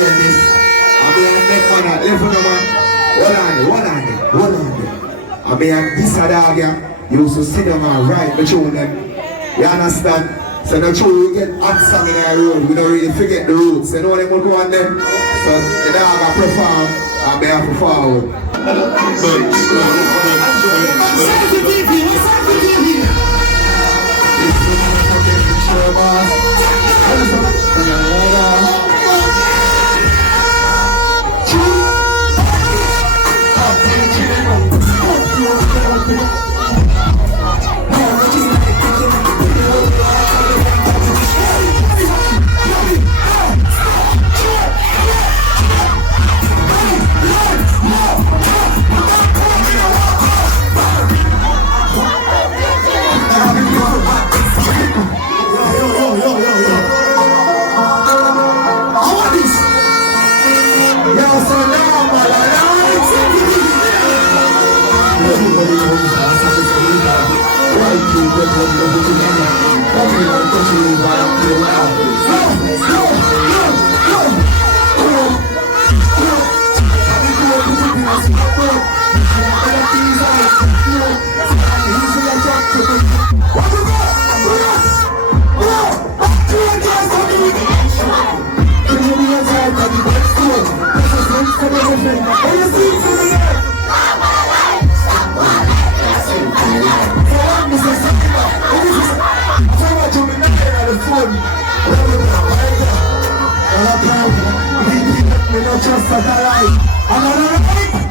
than this. I mean, I make one at left on the man. Hold on there. I mean, this a dog here. You used to sit down and write the tune them. You understand? So the true we get hot song in our road. We don't really forget the roots. You know them will go on them. So the dog I perform and they have to forward. Just a light. I'm